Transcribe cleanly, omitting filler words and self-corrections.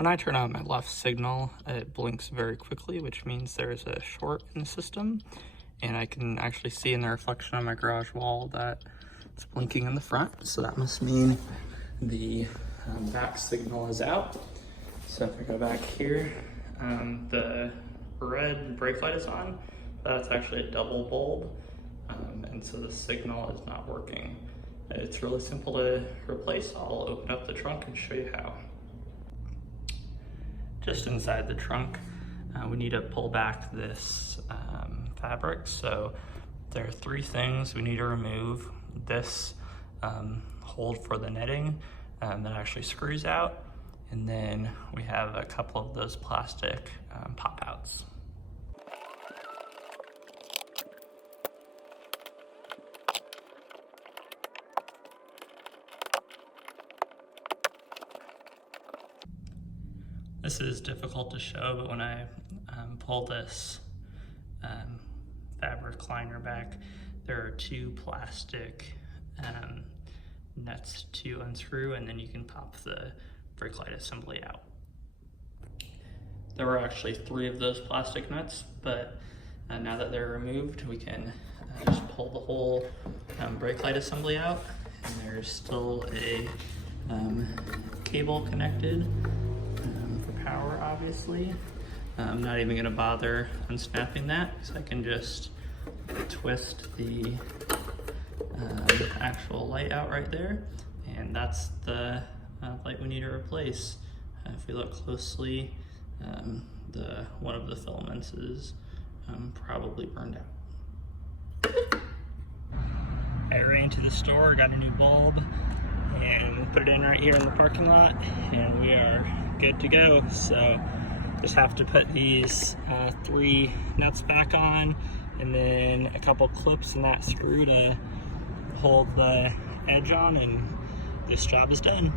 When I turn on my left signal, it blinks very quickly, which means there's a short in the system. And I can actually see in the reflection on my garage wall that it's blinking in the front. So that must mean the back signal is out. So if I go back here, the red brake light is on. That's actually a double bulb. And so the signal is not working. It's really simple to replace. I'll open up the trunk and show you how. Just inside the trunk, we need to pull back this fabric. So there are 3 things we need to remove. This hold for the netting that actually screws out. And then we have a couple of those plastic pop outs. This is difficult to show, but when I pull this fabric liner back, there are 2 plastic nuts to unscrew, and then you can pop the brake light assembly out. There were actually 3 of those plastic nuts, but now that they're removed, we can just pull the whole brake light assembly out, and there's still a cable connected for power, obviously. I'm not even gonna bother unsnapping that, because I can just twist the actual light out right there, and that's the light we need to replace. If we look closely, one of the filaments is probably burned out. I ran to the store, got a new bulb, and put it in right here in the parking lot, and we are good to go. So just have to put these 3 nuts back on, and then a couple clips in that screw to hold the edge on, and this job is done.